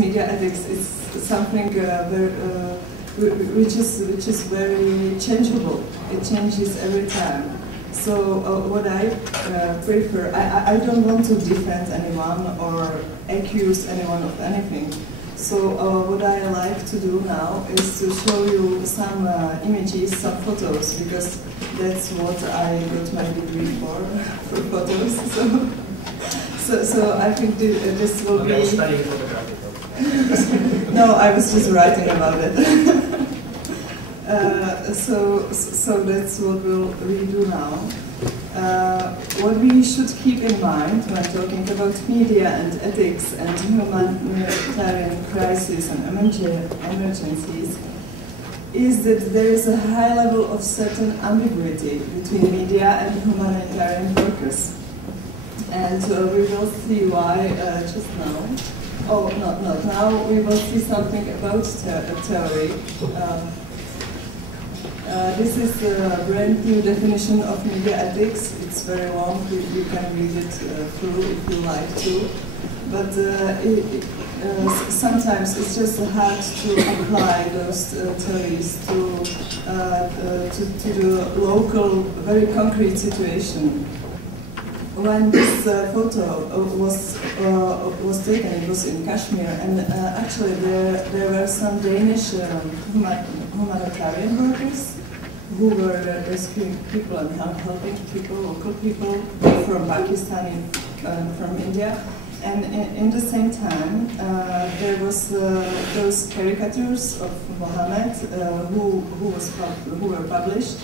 media ethics is something which is very changeable. It changes every time. So what I prefer, I don't want to defend anyone or accuse anyone of anything. So what I like to do now is to show you some images, some photos, because that's what I got my degree for photos. So I think this will be... studying photography. No, I was just writing about it. So that's what we do now. What we should keep in mind when talking about media and ethics and humanitarian crises and emergencies is that there is a high level of certain ambiguity between media and humanitarian workers. And we will see why just now. Oh, not now. We will see something about theory. This is a brand new definition of media ethics. It's very long. You can read it through if you like to. But sometimes it's just hard to apply those theories to the local, very concrete situation. When this photo was taken, it was in Kashmir, and actually there were some Danish humanitarian workers who were rescuing people and helping people, local people from Pakistan and from India. And in the same time, there was those caricatures of Mohammed who were published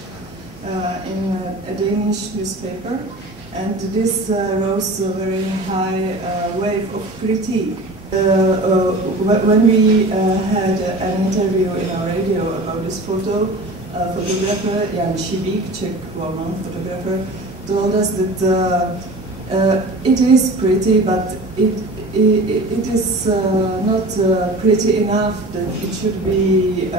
in a Danish newspaper. And this rose a very high wave of critique. When we had an interview in our radio about this photo, photographer Jan Šibík, Czech well-known photographer, told us that it is pretty, but it is not pretty enough, that it should be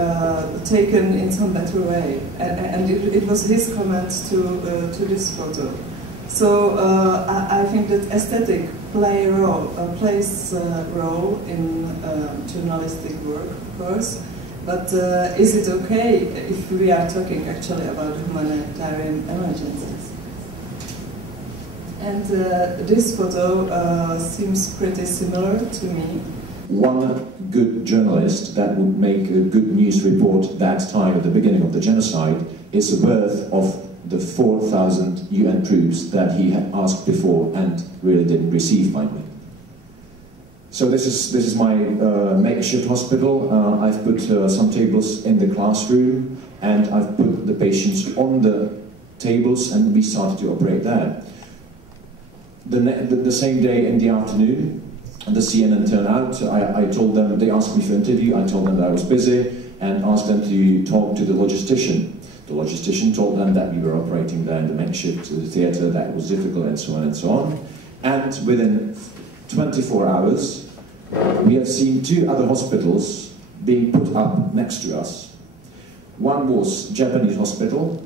taken in some better way. And it was his comment to this photo. So I think that aesthetic plays a role in journalistic work, of course. But is it okay if we are talking actually about humanitarian emergencies? And this photo seems pretty similar to me. One good journalist that would make a good news report that time at the beginning of the genocide is worth of the 4,000 UN troops that he had asked before and really didn't receive finally. So this is my makeshift hospital. I've put some tables in the classroom, and I've put the patients on the tables, and we started to operate there. The same day in the afternoon, the CNN turned out. I told them, they asked me for an interview, I told them that I was busy, and asked them to talk to the logistician. The logistician told them that we were operating there in the makeshift theatre, that it was difficult, and so on and so on. And within 24 hours, we have seen two other hospitals being put up next to us. One was Japanese hospital,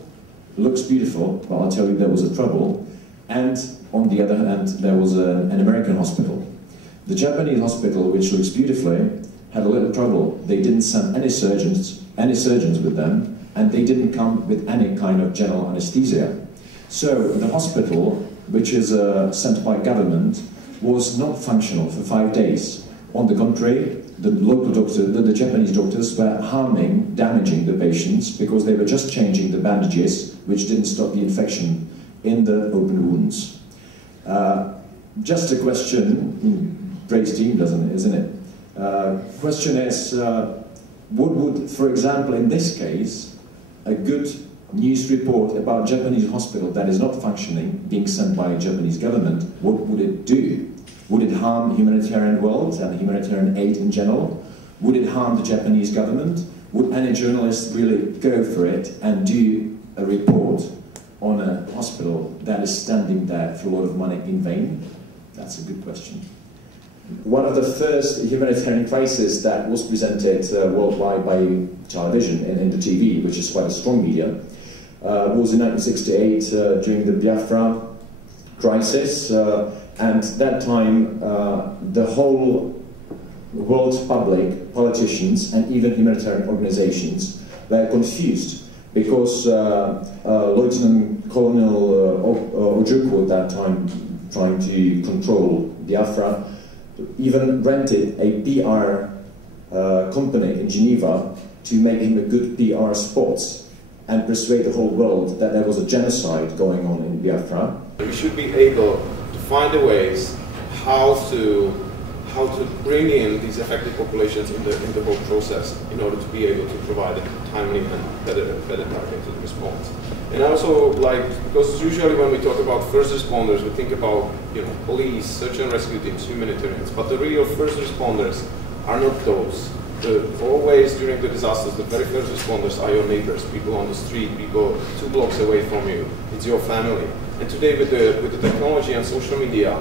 looks beautiful, but I'll tell you there was a trouble. And on the other hand, there was an American hospital. The Japanese hospital, which looks beautifully, had a little trouble. They didn't send any surgeons with them, and they didn't come with any kind of general anesthesia. So the hospital, which is sent by government, was not functional for 5 days. On the contrary, the local doctor, the Japanese doctors were harming, damaging the patients because they were just changing the bandages, which didn't stop the infection in the open wounds. Just a question, praise team, isn't it? Question is, what would, for example, in this case, a good news report about a Japanese hospital that is not functioning, being sent by a Japanese government, what would it do? Would it harm humanitarian world and humanitarian aid in general? Would it harm the Japanese government? Would any journalist really go for it and do a report on a hospital that is standing there for a lot of money in vain? That's a good question. One of the first humanitarian crises that was presented worldwide by television and in the TV, which is quite a strong media, was in 1968 during the Biafra crisis. And that time, the whole world public, politicians, and even humanitarian organizations were confused because Lieutenant Colonel Ojukwu at that time, trying to control Biafra, even rented a PR company in Geneva to make him a good PR spot and persuade the whole world that there was a genocide going on in Biafra. We should be able to find the ways how to bring in these affected populations in the whole process in order to be able to provide a timely and better targeted response. And also, like, because usually when we talk about first responders, we think about, you know, police, search and rescue teams, humanitarians, but the real first responders are not those. Always during the disasters, the very first responders are your neighbors, people on the street, people 2 blocks away from you. It's your family. And today with the technology and social media,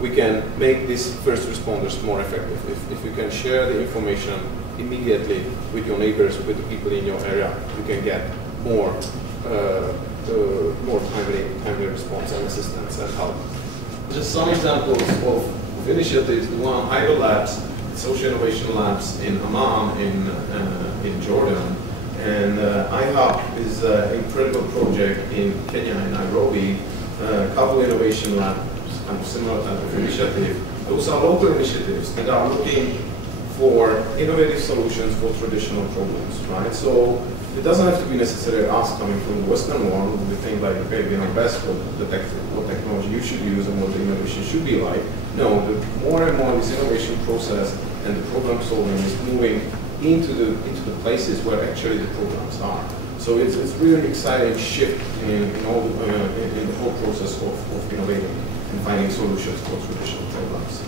we can make these first responders more effective. If you can share the information immediately with your neighbors, with the people in your area, you can get more timely response and assistance and help. Just some examples of initiatives: the one Idle Labs, Social Innovation Labs in Amman in Jordan, and IHOP is an incredible project in Kenya, in Nairobi. Kabul Innovation Lab, and similar type of initiative. Those are local initiatives that are looking for innovative solutions for traditional problems, right? So it doesn't have to be necessarily us coming from the Western world. We think like, okay, we know best what technology you should use and what the innovation should be like. No, the more and more this innovation process and the problem solving is moving into the places where actually the programs are. So it's really an exciting shift in the whole process of innovating and finding solutions for traditional problems.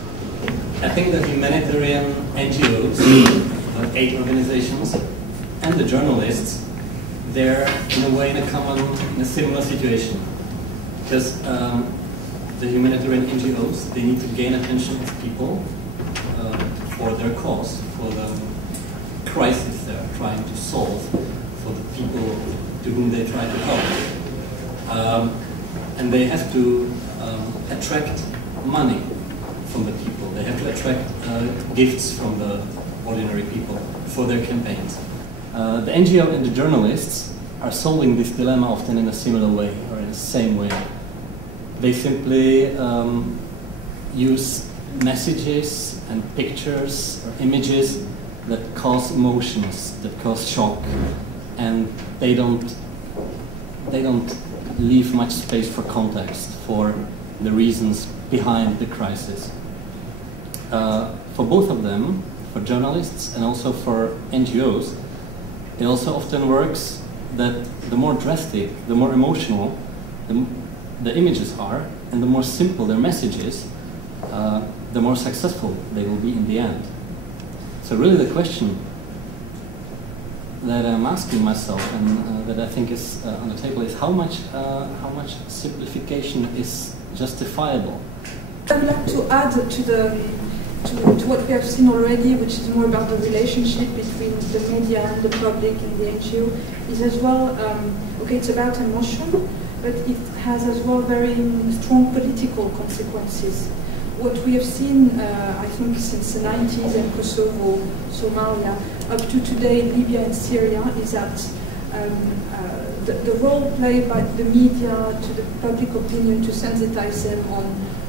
I think the humanitarian NGOs, aid organizations, and the journalists, they're in a way in a similar situation. Because the humanitarian NGOs, they need to gain attention of people for their cause, for the crisis they're trying to solve, for the people to whom they try to help. And they have to attract money from the people. They have to attract gifts from the ordinary people for their campaigns. The NGO and the journalists are solving this dilemma often in a similar way, or in the same way. They simply use messages and pictures or images that cause emotions, that cause shock, and they don't leave much space for context, for the reasons behind the crisis. For both of them, for journalists and also for NGOs, it also often works that the more drastic, the more emotional the images are, and the more simple their message is, the more successful they will be in the end. So really the question that I'm asking myself, and that I think is on the table, is how much simplification is justifiable? I'd like to add to what we have seen already, which is more about the relationship between the media and the public and the NGO, is as well, okay, it's about emotion, but it has as well very strong political consequences. What we have seen, I think, since the 90s in Kosovo, Somalia, up to today in Libya and Syria, is that the role played by the media to the public opinion to sensitize them on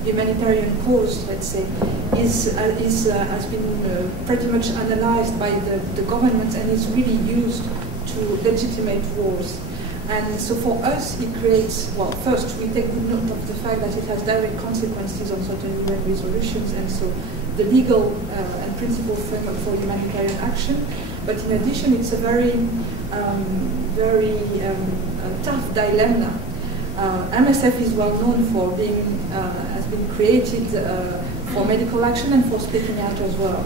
humanitarian cause, let's say, has been pretty much analyzed by the government and is really used to legitimate wars. And so for us, it creates, well, first we take good note of the fact that it has direct consequences on certain UN resolutions, and so the legal and principle framework for humanitarian action. But in addition, it's a very tough dilemma. MSF is well known for being, has been created for medical action and for speaking out as well.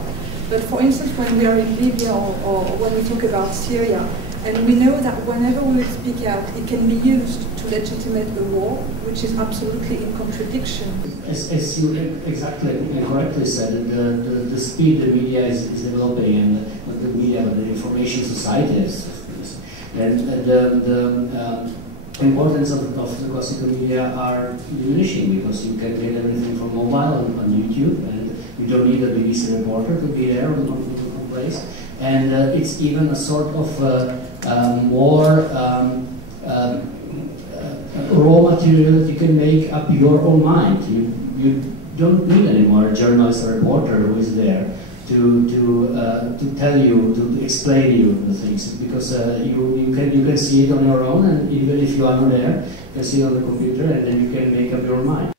But for instance, when we are in Libya or when we talk about Syria, and we know that whenever we speak out, it can be used to legitimate a war, which is absolutely in contradiction. As you exactly and correctly said, the speed the media is developing, and not the media, but the information society is. And the importance of the classical media are diminishing, because you can get everything from mobile on YouTube, and You don't need a BBC reporter to be there on the place. And it's even a sort of more raw material that you can make up your own mind. You don't need anymore a journalist or reporter who is there to tell you, to explain to you the things, because you can see it on your own, and even if you are not there, you can see it on the computer, and then you can make up your mind.